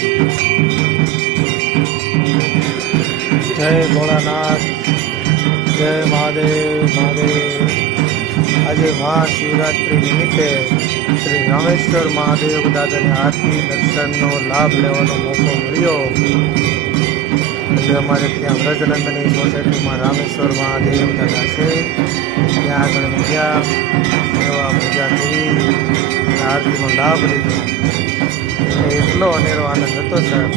જય ભોળાનાથ, જય મહાદેવ મહાદેવ। આજે મહાશિવરાત્રિ નિમિત્તે શ્રી રામેશ્વર મહાદેવ દાદાની આરતી દર્શનનો લાભ લેવાનો મોકો મળ્યો। આજે અમારે ત્યાં વ્રજનંદની સોસાયટીમાં રામેશ્વર મહાદેવ દાદા છે, ત્યાં આગળ ગયા, એવા પૂજા કરી, આરતીનો લાભ લીધો। એટલો અનેરો આનંદ હતો સાહેબ,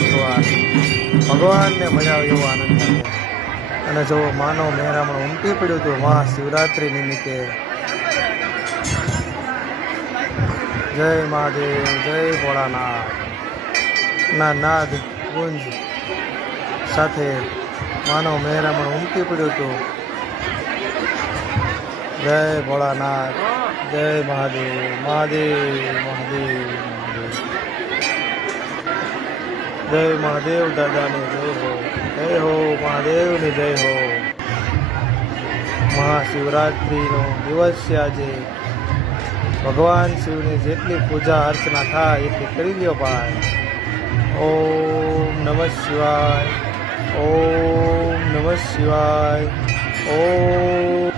ભગવાનને મજા આવે એવો આનંદ હતો। અને જો માનવ મહેરામણ ઉમટી પડ્યું હતું મહાશિવરાત્રિ નિમિત્તે। જય મહાદેવ, જય ભોળાનાથ ના નાદ ગુંજ સાથે માનવ મહેરામણ ઉમટી પડ્યું હતું। જય ભોળાનાથ, જય મહાદેવ મહાદેવ મહાદેવ મહાદેવ। જય મહાદેવ દાદાને જય હો મહાદેવની જય હો। મહાશિવરાત્રિનો દિવસ છે આજે। ભગવાન શિવની જેટલી પૂજા અર્ચના થાય એટલી કરી લ્યો ભાઈ। ઓમ નમઃ શિવાય, ઓમ નમઃ શિવાય, ઓમ